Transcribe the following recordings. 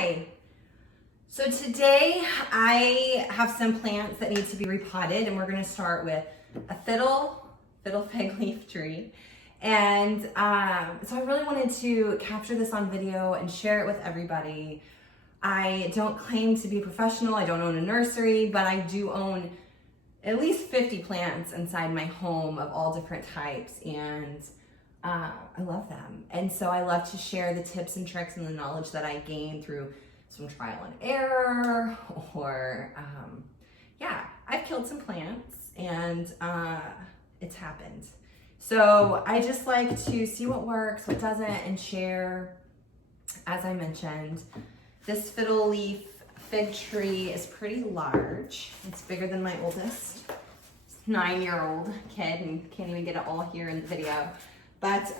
Hi. So today I have some plants that need to be repotted, and we're going to start with a fiddle fig leaf tree. And so I really wanted to capture this on video and share it with everybody. I don't claim to be a professional. I don't own a nursery, but I do own at least 50 plants inside my home of all different types, and I love them. And so I love to share the tips and tricks and the knowledge that I gained through some trial and error, or I've killed some plants, and it's happened. So I just like to see what works, what doesn't, and share. As I mentioned, this fiddle leaf fig tree is pretty large. It's bigger than my oldest 9-year-old kid, and can't even get it all here in the video. But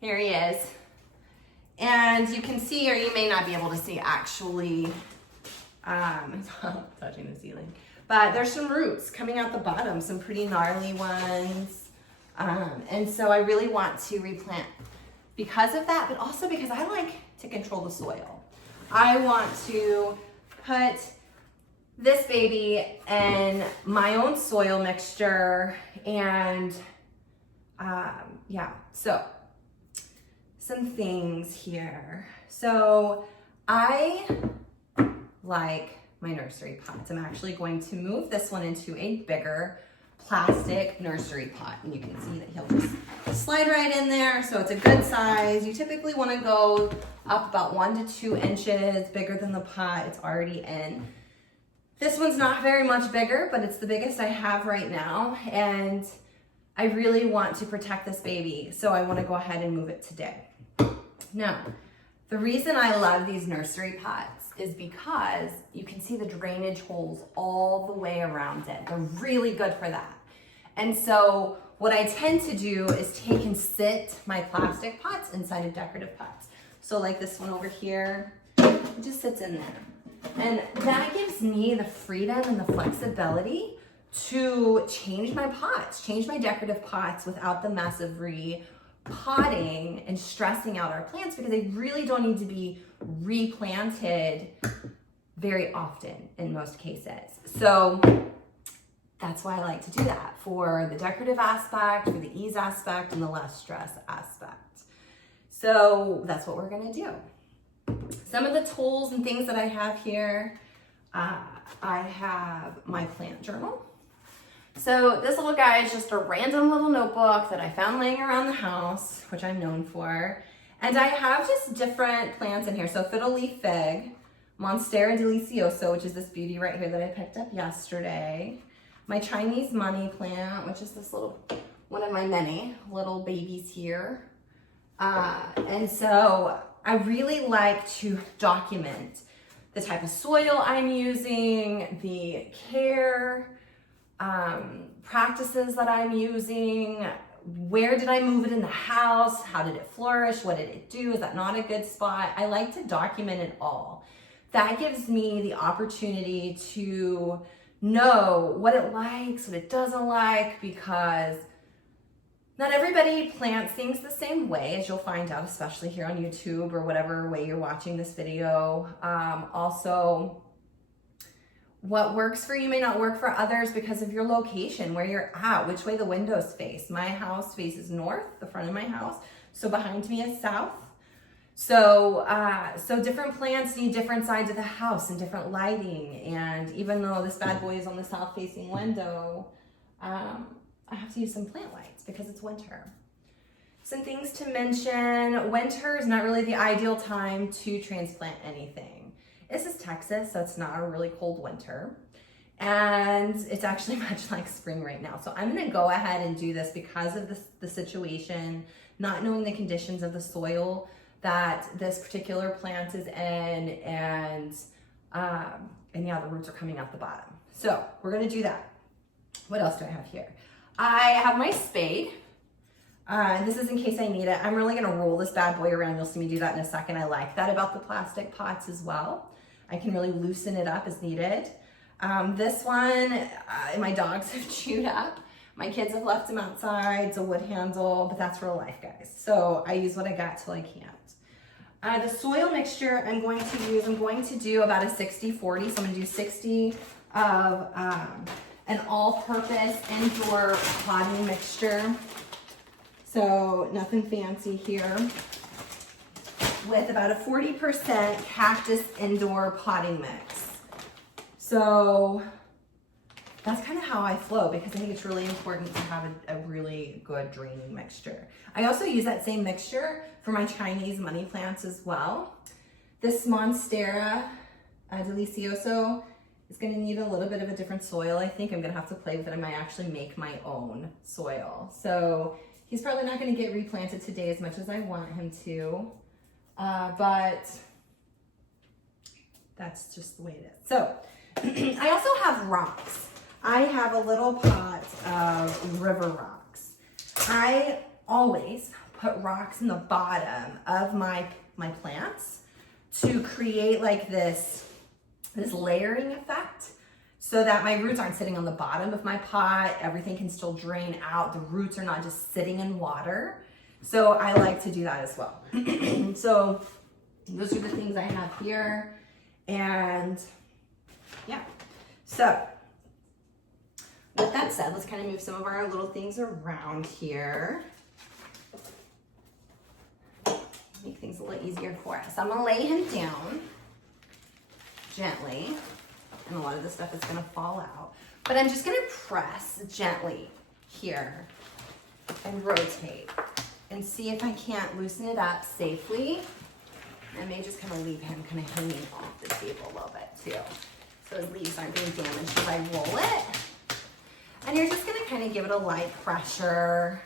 here he is. And you can see, or you may not be able to see actually, it's touching the ceiling, but there's some roots coming out the bottom, some pretty gnarly ones. And so I really want to replant because of that, but also because I like to control the soil. I want to put this baby in my own soil mixture, and so some things here. So I like my nursery pots. I'm actually going to move this one into a bigger plastic nursery pot, and you can see that he'll just slide right in there. So it's a good size. You typically want to go up about 1 to 2 inches bigger than the pot it's already in. This one's not very much bigger, but it's the biggest I have right now, and I really want to protect this baby, so I want to go ahead and move it today. Now, the reason I love these nursery pots is because you can see the drainage holes all the way around it. They're really good for that. And so what I tend to do is take and sit my plastic pots inside of decorative pots. So like this one over here, it just sits in there. And that gives me the freedom and the flexibility to change my pots, change my decorative pots without the mess of repotting and stressing out our plants, because they really don't need to be replanted very often in most cases. So that's why I like to do that, for the decorative aspect, for the ease aspect, and the less stress aspect. So that's what we're gonna do. Some of the tools and things that I have here, I have my plant journal. So this little guy is just a random little notebook that I found laying around the house, which I'm known for. And I have just different plants in here. So fiddle leaf fig, Monstera delicioso, which is this beauty right here that I picked up yesterday. My Chinese money plant, which is this little, one of my many little babies here. And so I really like to document the type of soil I'm using, the care practices that I'm using, where did I move it in the house, how did it flourish, what did it do, is that not a good spot? I like to document it all. That gives me the opportunity to know what it likes, what it doesn't like, because not everybody plants things the same way, as you'll find out, especially here on YouTube or whatever way you're watching this video. Also, what works for you may not work for others because of your location, where you're at, which way the windows face. My house faces north, the front of my house, so behind me is south. So different plants need different sides of the house and different lighting. And even though this bad boy is on the south facing window, I have to use some plant lights because it's winter. Some things to mention: winter is not really the ideal time to transplant anything. This is Texas, so it's not a really cold winter. And it's actually much like spring right now. So I'm gonna go ahead and do this because of the situation, not knowing the conditions of the soil that this particular plant is in, and yeah, the roots are coming out the bottom. So we're gonna do that. What else do I have here? I have my spade. This is in case I need it. I'm really gonna roll this bad boy around. You'll see me do that in a second. I like that about the plastic pots as well. I can really loosen it up as needed. This one, my dogs have chewed up. My kids have left them outside. It's a wood handle, but that's real life, guys. So I use what I got till I can't. The soil mixture I'm going to do about a 60-40. So I'm gonna do 60 of an all-purpose indoor potting mixture. So nothing fancy here. With about a 40% cactus indoor potting mix. So that's kind of how I flow, because I think it's really important to have a really good draining mixture. I also use that same mixture for my Chinese money plants as well. This Monstera Delicioso is going to need a little bit of a different soil. I think I'm going to have to play with it. I might actually make my own soil. So he's probably not going to get replanted today as much as I want him to, but that's just the way it is. So I also have rocks. I have a little pot of river rocks. I always put rocks in the bottom of my plants to create like this layering effect, so that my roots aren't sitting on the bottom of my pot. Everything can still drain out. The roots are not just sitting in water. So I like to do that as well. So those are the things I have here. And yeah, so with that said, let's kind of move some of our little things around here. Make things a little easier for us. I'm gonna lay him down gently, and a lot of this stuff is gonna fall out. But I'm just gonna press gently here and rotate and see if I can't loosen it up safely. I may just kind of leave him kind of hanging off the table a little bit too, so his leaves aren't being damaged as I roll it. And you're just gonna kind of give it a light pressure,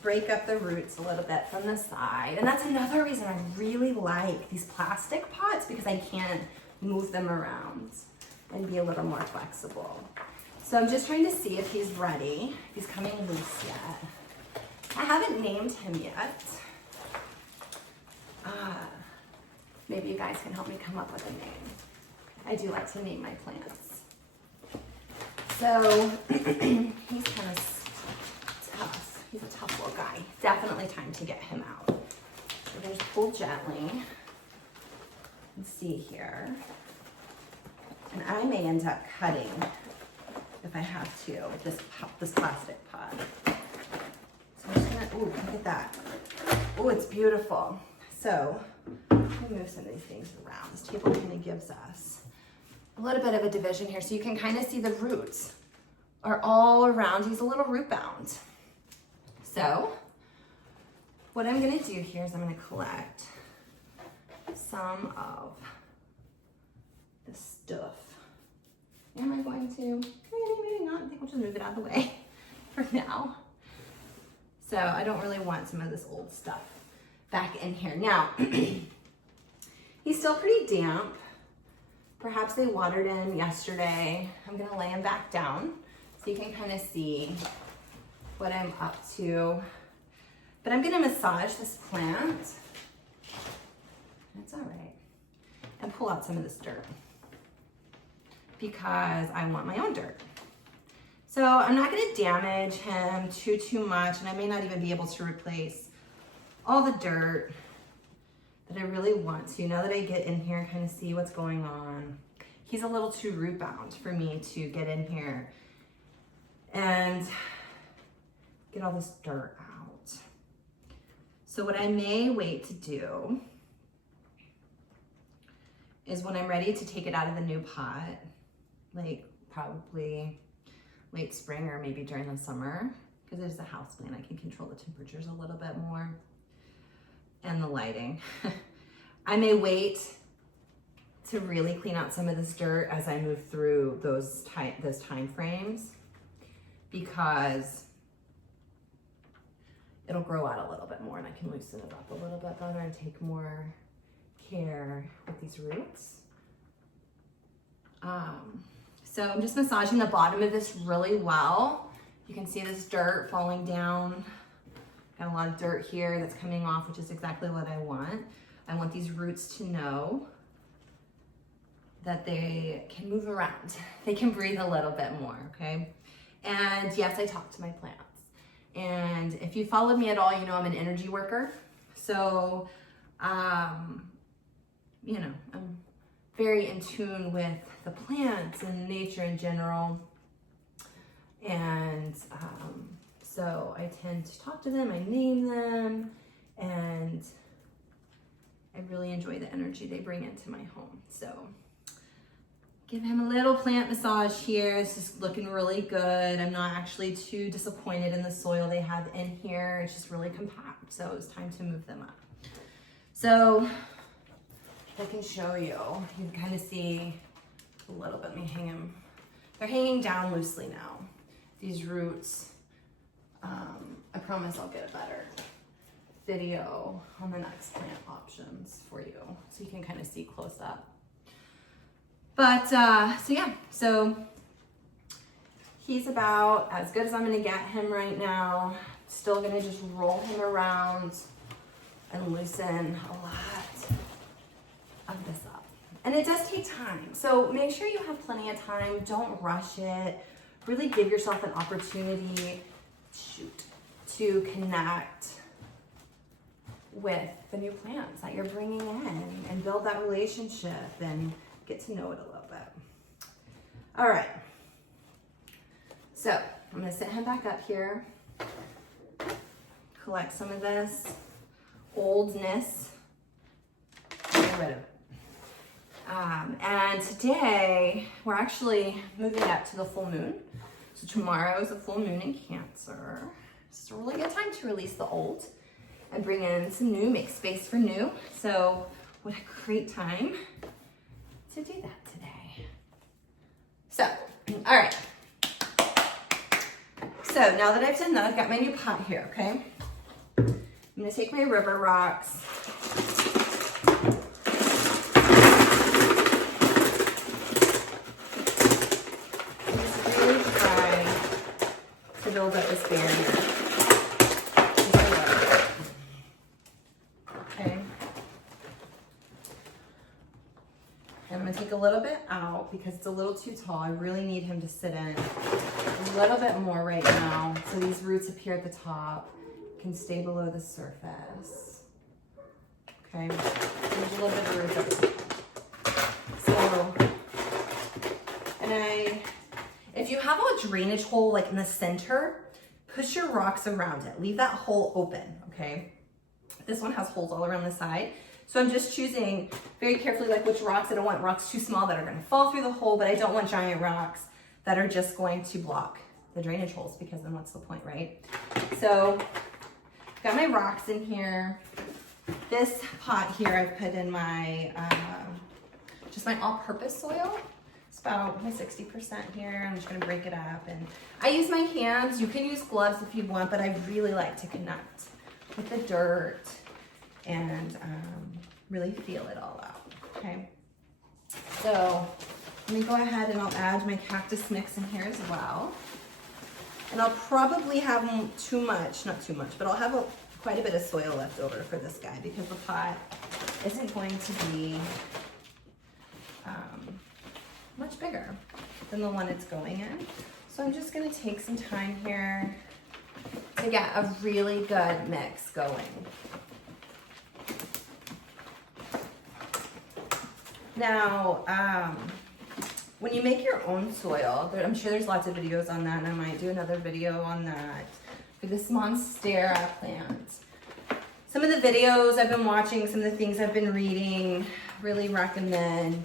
break up the roots a little bit from the side. And that's another reason I really like these plastic pots, because I can move them around and be a little more flexible. So I'm just trying to see if he's ready, if he's coming loose yet. I haven't named him yet. Maybe you guys can help me come up with a name. I do like to name my plants. So he's kind of tough. He's a tough little guy. Definitely time to get him out. So we're going to pull gently. Let's see here. And I may end up cutting, if I have to, this plastic pot. So I'm just gonna, ooh, look at that. Ooh, it's beautiful. So let me move some of these things around. This table kind of gives us a little bit of a division here, so you can kind of see the roots are all around. He's a little root bound. So what I'm gonna do here is I'm gonna collect some of the stuff. Am I going to? Maybe not. I think we'll just move it out of the way for now. So I don't really want some of this old stuff back in here. Now, he's still pretty damp. Perhaps they watered him yesterday. I'm gonna lay him back down so you can kind of see what I'm up to. But I'm gonna massage this plant. It's all right. And pull out some of this dirt, because I want my own dirt. So I'm not gonna damage him too much, and I may not even be able to replace all the dirt that I really want to. Now that I get in here and kind of see what's going on, he's a little too root bound for me to get in here and get all this dirt out. So what I may wait to do is, when I'm ready to take it out of the new pot, like probably late spring or maybe during the summer, because it is a house plant, I can control the temperatures a little bit more and the lighting. I may wait to really clean out some of this dirt as I move through those time frames, because it'll grow out a little bit more and I can loosen it up a little bit better and take more care with these roots. So I'm just massaging the bottom of this really well. You can see this dirt falling down. Got a lot of dirt here that's coming off, which is exactly what I want. I want these roots to know that they can move around. They can breathe a little bit more, okay? And yes, I talk to my plants. And if you followed me at all, you know I'm an energy worker. So You know, I'm very in tune with the plants and nature in general. And so I tend to talk to them, I name them, and I really enjoy the energy they bring into my home. So give him a little plant massage here. It's just looking really good. I'm not actually too disappointed in the soil they have in here. It's just really compact. So it's time to move them up. So I can show you. You can kind of see a little bit. Let me hang them. They're hanging down loosely now. These roots, I promise I'll get a better video on the next plant options for you so you can kind of see close up. But so yeah, so he's about as good as I'm gonna get him right now. Still gonna just roll him around and loosen a lot of this up. And it does take time. So make sure you have plenty of time. Don't rush it. Really give yourself an opportunity, to connect with the new plants that you're bringing in and build that relationship and get to know it a little bit. All right. So I'm gonna sit him back up here, collect some of this oldness, get rid of it. And today we're actually moving up to the full moon. So tomorrow is a full moon in Cancer. It's a really good time to release the old and bring in some new, make space for new. So what a great time to do that today. So, all right. So now that I've done that, I've got my new pot here, okay? I'm gonna take my river rocks. Build up this barrier. Okay. I'm gonna take a little bit out because it's a little too tall. I really need him to sit in a little bit more right now. So these roots up here at the top can stay below the surface. Okay. There's a little bit of roots up the top. So, if you have a drainage hole like in the center, push your rocks around it. Leave that hole open, okay? This one has holes all around the side. So I'm just choosing very carefully like which rocks. I don't want rocks too small that are gonna fall through the hole, but I don't want giant rocks that are just going to block the drainage holes because then what's the point, right? So I've got my rocks in here. This pot here I've put in my, just my all-purpose soil. About my 60% here. I'm just gonna break it up, and I use my hands. You can use gloves if you want, but I really like to connect with the dirt and really feel it all out, okay? So let me go ahead and I'll add my cactus mix in here as well. And I'll probably have too much, not too much, but I'll have quite a bit of soil left over for this guy because the pot isn't going to be much bigger than the one it's going in. So I'm just gonna take some time here to get a really good mix going. Now, when you make your own soil, I'm sure there's lots of videos on that, and I might do another video on that for this Monstera plant. Some of the videos I've been watching, some of the things I've been reading, really recommend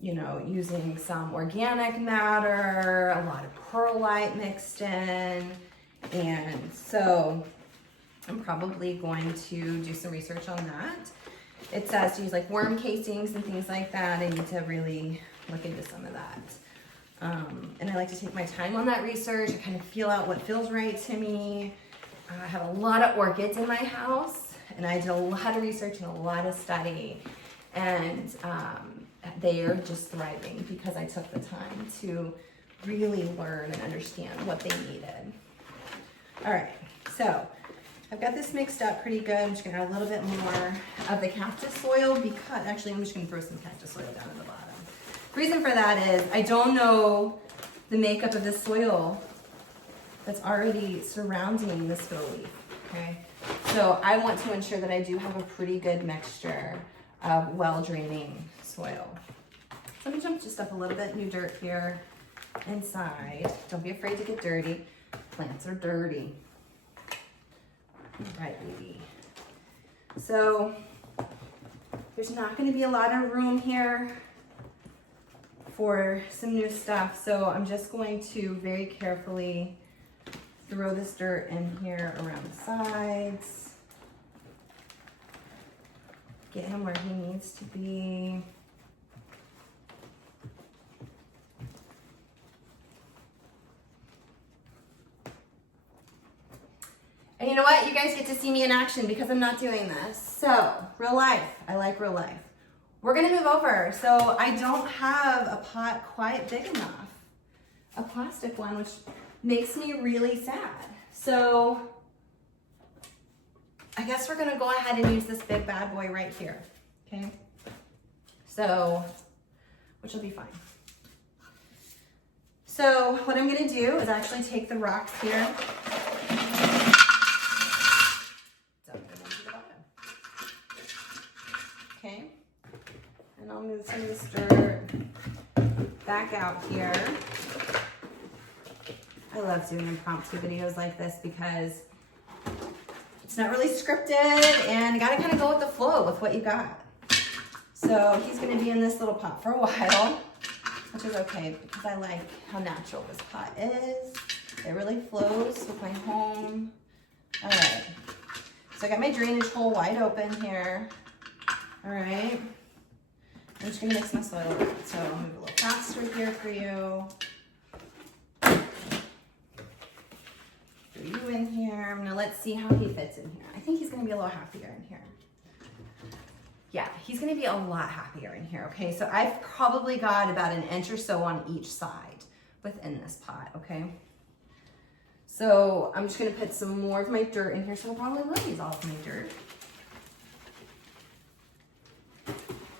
you know, using some organic matter, a lot of perlite mixed in. And so I'm probably going to do some research on that. It says to use like worm casings and things like that. I need to really look into some of that. And I like to take my time on that research. I kind of feel out what feels right to me. I have a lot of orchids in my house, and I did a lot of research and a lot of study. And they are just thriving because I took the time to really learn and understand what they needed. All right, so I've got this mixed up pretty good. I'm just gonna add a little bit more of the cactus soil because, actually I'm just gonna throw some cactus soil down at the bottom. The reason for that is I don't know the makeup of the soil that's already surrounding this fiddle leaf, okay? So I want to ensure that I do have a pretty good mixture of well-draining soil. So let me jump just up a little bit, new dirt here inside. Don't be afraid to get dirty. Plants are dirty. All right, baby. So there's not going to be a lot of room here for some new stuff. So I'm just going to very carefully throw this dirt in here around the sides. Get him where he needs to be. And you know what? You guys get to see me in action because I'm not doing this. So, real life. I like real life. We're gonna move over. So I don't have a pot quite big enough. A plastic one, which makes me really sad. So I guess we're gonna go ahead and use this big bad boy right here, okay? So, which will be fine. So what I'm gonna do is actually take the rocks here. Okay, and I'll move some of this dirt back out here. I love doing impromptu videos like this because it's not really scripted and you gotta kind of go with the flow with what you got. So he's gonna be in this little pot for a while, which is okay because I like how natural this pot is. It really flows with my home. All right, so I got my drainage hole wide open here. All right, I'm just gonna mix my soil around. So I'll move a little faster here for you. Throw you in here. Now let's see how he fits in here. I think he's gonna be a little happier in here. Yeah, he's gonna be a lot happier in here, okay? So I've probably got about an inch or so on each side within this pot, okay? So I'm just gonna put some more of my dirt in here. So I'll probably will use all of my dirt.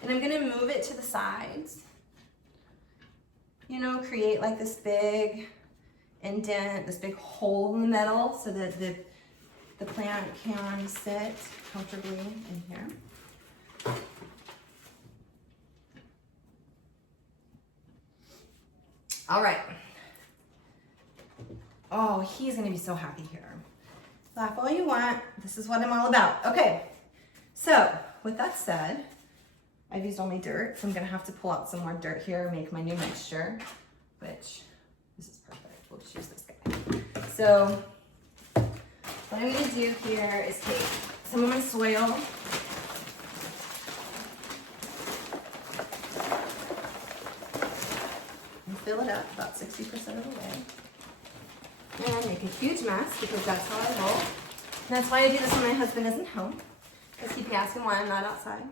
And I'm gonna move it to the sides. You know, create like this big indent, this big hole in the middle so that the plant can sit comfortably in here. All right. Oh, he's gonna be so happy here. Laugh all you want. This is what I'm all about. Okay, so with that said, I've used all my dirt, so I'm gonna have to pull out some more dirt here and make my new mixture, which this is perfect. We'll just use this guy. So what I'm gonna do here is take some of my soil. And fill it up about 60% of the way. And make a huge mess because that's how I roll. And that's why I do this when my husband isn't home, because he'd be asking why I'm not outside.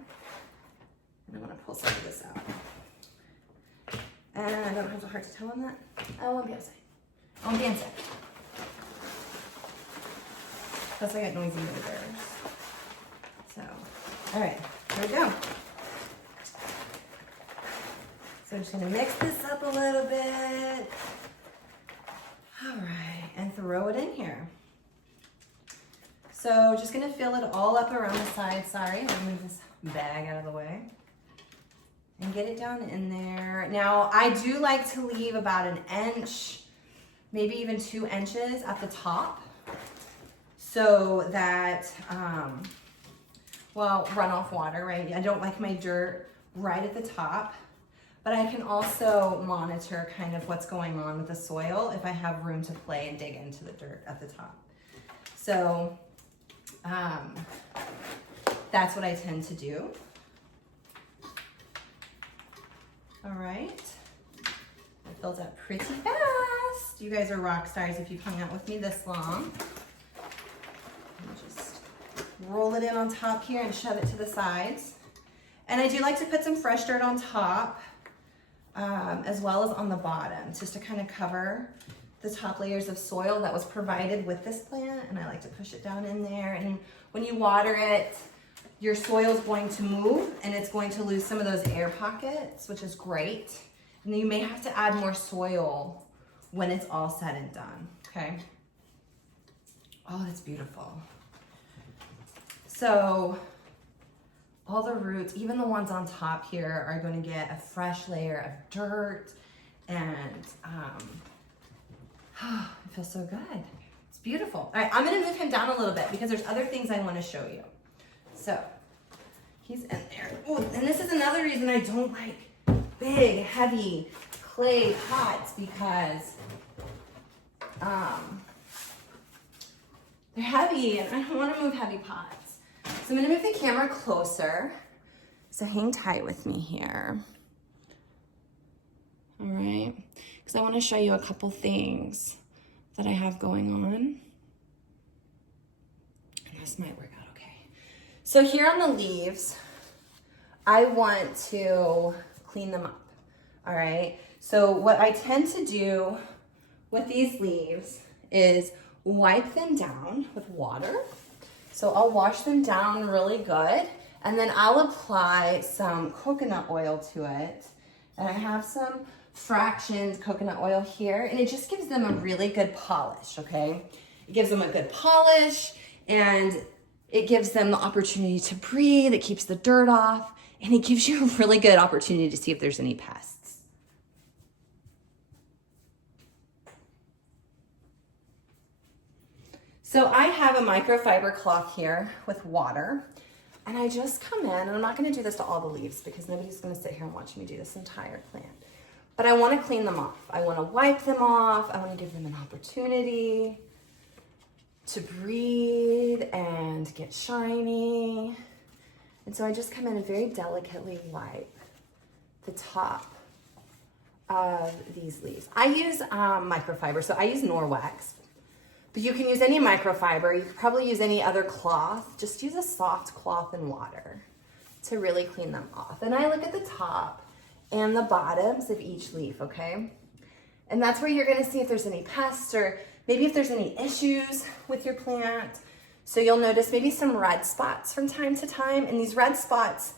And I'm gonna pull some of this out. And I don't have a heart to tell him that. I won't be outside. I won't be inside. Plus I got noisy neighbors. So, all right, here we go. So I'm just gonna mix this up a little bit. All right, and throw it in here. So just gonna fill it all up around the side. Sorry, I'm gonna move this bag out of the way. And get it down in there. Now, I do like to leave about an inch, maybe even 2 inches at the top so that, well, runoff water, right? I don't like my dirt right at the top, but I can also monitor kind of what's going on with the soil if I have room to play and dig into the dirt at the top. So that's what I tend to do. All right, it fills up pretty fast. You guys are rock stars if you've hung out with me this long. And just roll it in on top here and shove it to the sides. And I do like to put some fresh dirt on top as well as on the bottom, just to kind of cover the top layers of soil that was provided with this plant. And I like to push it down in there. And when you water it, your soil is going to move and it's going to lose some of those air pockets, which is great. And then you may have to add more soil when it's all said and done, okay? Oh, that's beautiful. So all the roots, even the ones on top here, are going to get a fresh layer of dirt, and it feels so good. It's beautiful. All right, I'm going to move him down a little bit because there's other things I want to show you. So he's in there. Oh, and this is another reason I don't like big, heavy clay pots, because they're heavy and I don't want to move heavy pots. So I'm going to move the camera closer. So hang tight with me here. All right, because I want to show you a couple things that I have going on. And this might work out okay. So here on the leaves, I want to clean them up. All right, so what I tend to do with these leaves is wipe them down with water. So I'll wash them down really good, and then I'll apply some coconut oil to it. And I have some fractioned coconut oil here, and it just gives them a really good polish, okay? It gives them a good polish, and it gives them the opportunity to breathe. It keeps the dirt off, and it gives you a really good opportunity to see if there's any pests. So I have a microfiber cloth here with water, and I just come in, and I'm not going to do this to all the leaves because nobody's going to sit here and watch me do this entire plant. But I want to clean them off. I want to wipe them off. I want to give them an opportunity to breathe and get shiny. And so I just come in and very delicately wipe the top of these leaves. I use microfiber, so I use Norwex. But you can use any microfiber. You could probably use any other cloth. Just use a soft cloth and water to really clean them off. And I look at the top and the bottoms of each leaf, okay? And that's where you're gonna see if there's any pests or maybe if there's any issues with your plant. So you'll notice maybe some red spots from time to time. And these red spots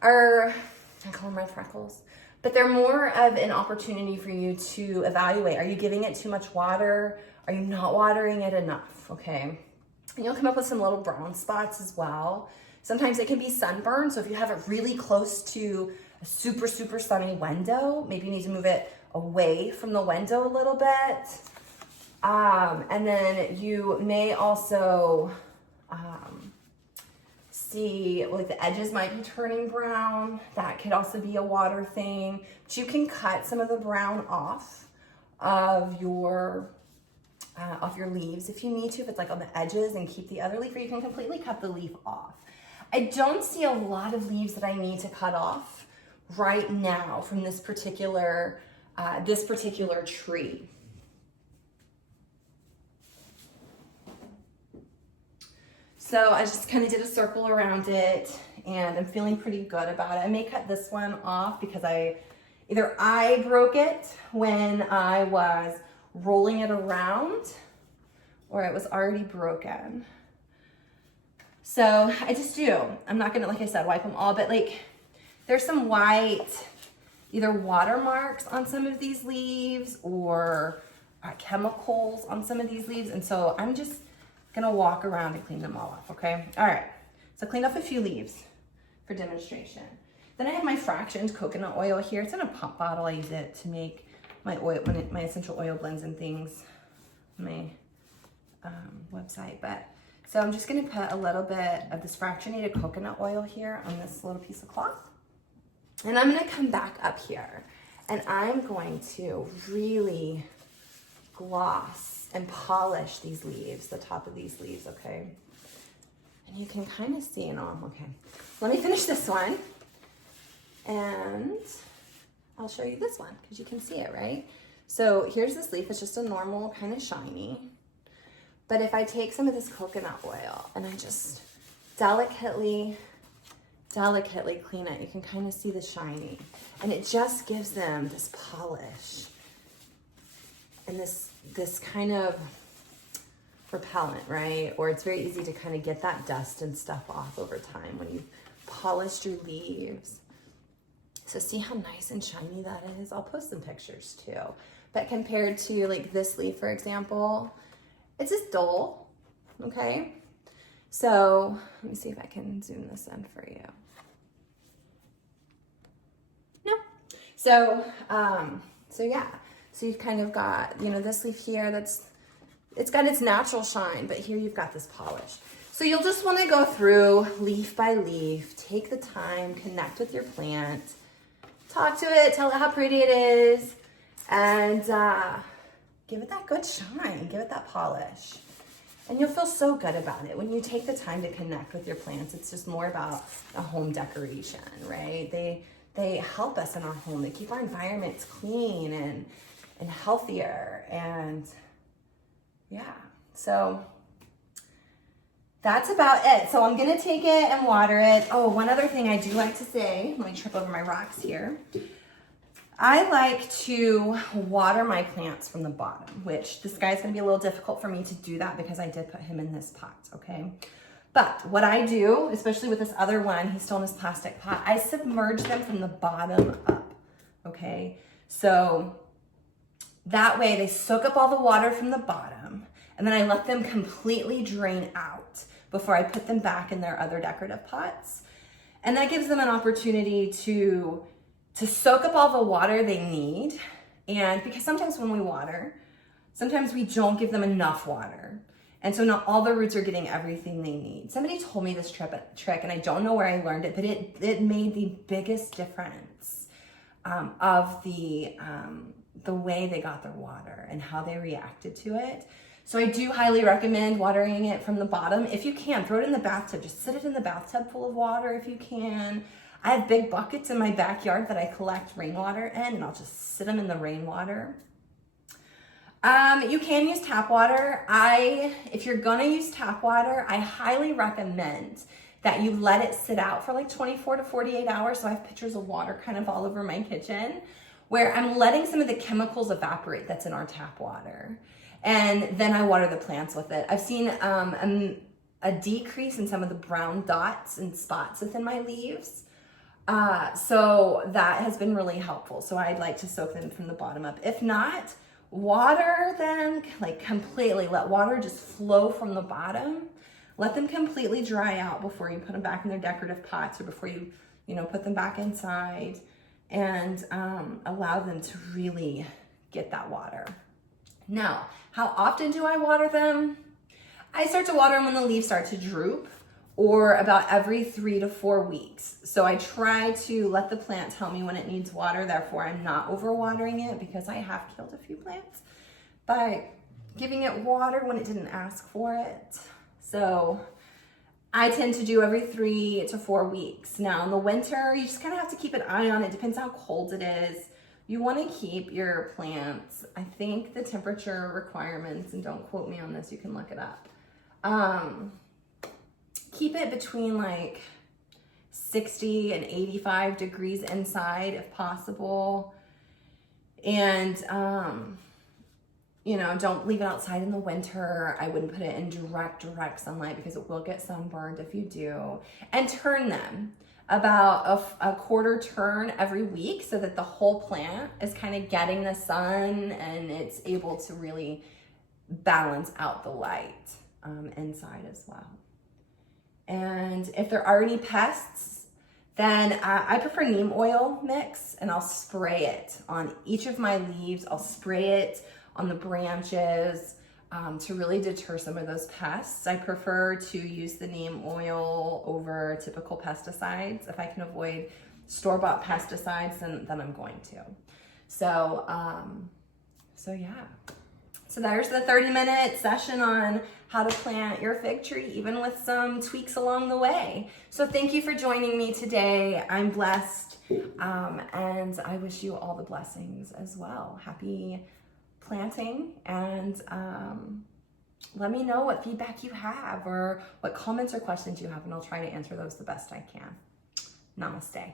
are, I call them red freckles, but they're more of an opportunity for you to evaluate. Are you giving it too much water? Are you not watering it enough, okay? And you'll come up with some little brown spots as well. Sometimes it can be sunburn, so if you have it really close to a super, super sunny window, maybe you need to move it away from the window a little bit. And then you may also see like the edges might be turning brown. That could also be a water thing. But you can cut some of the brown off of your leaves if you need to, if it's like on the edges, and keep the other leaf, or you can completely cut the leaf off. I don't see a lot of leaves that I need to cut off right now from this particular tree. So I just kind of did a circle around it, and I'm feeling pretty good about it. I may cut this one off because either I broke it when I was rolling it around, or it was already broken. So I just do. I'm not gonna, like I said, wipe them all, but like there's some white, either watermarks on some of these leaves or chemicals on some of these leaves. And so I'm just gonna walk around and clean them all off, okay? All right, so cleaned off a few leaves for demonstration. Then I have my fractioned coconut oil here. It's in a pump bottle. I use it to make my oil, my essential oil blends and things on my website. But so I'm just gonna put a little bit of this fractionated coconut oil here on this little piece of cloth. And I'm gonna come back up here and I'm going to really gloss and polish these leaves, the top of these leaves, okay? And you can kind of see, okay. Let me finish this one and I'll show you this one because you can see it, right? So here's this leaf. It's just a normal kind of shiny. But if I take some of this coconut oil and I just delicately clean it, you can kind of see the shiny. And it just gives them this polish and this kind of repellent, right? Or it's very easy to kind of get that dust and stuff off over time when you've polished your leaves. So see how nice and shiny that is? I'll post some pictures too. But compared to like this leaf, for example, it's just dull, okay? So let me see if I can zoom this in for you. No. So, so yeah. So you've kind of got, you know, this leaf here it's got its natural shine, but here you've got this polish. So you'll just want to go through leaf by leaf, take the time, connect with your plant, talk to it, tell it how pretty it is, and give it that good shine, give it that polish. And you'll feel so good about it. When you take the time to connect with your plants, it's just more about a home decoration, right? They help us in our home. They keep our environments clean and healthier. And yeah, so that's about it. So I'm gonna take it and water it. Oh, one other thing I do like to say, let me trip over my rocks here. I like to water my plants from the bottom, which this guy's gonna be a little difficult for me to do that because I did put him in this pot, okay? But what I do, especially with this other one, he's still in his plastic pot, I submerge them from the bottom up, okay? So that way they soak up all the water from the bottom, and then I let them completely drain out before I put them back in their other decorative pots. And that gives them an opportunity to soak up all the water they need. And because sometimes when we water, sometimes we don't give them enough water. And so not all the roots are getting everything they need. Somebody told me this trick, and I don't know where I learned it, but it made the biggest difference of the way they got their water and how they reacted to it. So I do highly recommend watering it from the bottom. If you can, throw it in the bathtub. Just sit it in the bathtub full of water if you can. I have big buckets in my backyard that I collect rainwater in, and I'll just sit them in the rainwater. You can use tap water. If you're gonna use tap water, I highly recommend that you let it sit out for like 24 to 48 hours. So I have pictures of water kind of all over my kitchen where I'm letting some of the chemicals evaporate that's in our tap water. And then I water the plants with it. I've seen a decrease in some of the brown dots and spots within my leaves. So that has been really helpful. So I'd like to soak them from the bottom up. If not, water them like completely. Let water just flow from the bottom. Let them completely dry out before you put them back in their decorative pots or before you put them back inside, and allow them to really get that water. Now, how often do I water them? I start to water them when the leaves start to droop, or about every 3 to 4 weeks. So I try to let the plant tell me when it needs water, therefore I'm not overwatering it, because I have killed a few plants by giving it water when it didn't ask for it. So I tend to do every 3 to 4 weeks. Now in the winter, you just kind of have to keep an eye on it. Depends how cold it is. You want to keep your plants, I think the temperature requirements, and don't quote me on this, you can look it up. Keep it between like 60 and 85 degrees inside if possible. And, don't leave it outside in the winter. I wouldn't put it in direct sunlight because it will get sunburned if you do. And turn them about a quarter turn every week so that the whole plant is kind of getting the sun and it's able to really balance out the light inside as well. And if there are any pests, then I prefer neem oil mix, and I'll spray it on each of my leaves. I'll spray it on the branches to really deter some of those pests. I prefer to use the neem oil over typical pesticides. If I can avoid store-bought pesticides, then I'm going to. So yeah. So there's the 30-minute session on how to plant your fig tree, even with some tweaks along the way. So thank you for joining me today. I'm blessed, and I wish you all the blessings as well. Happy planting, and let me know what feedback you have or what comments or questions you have, and I'll try to answer those the best I can. Namaste.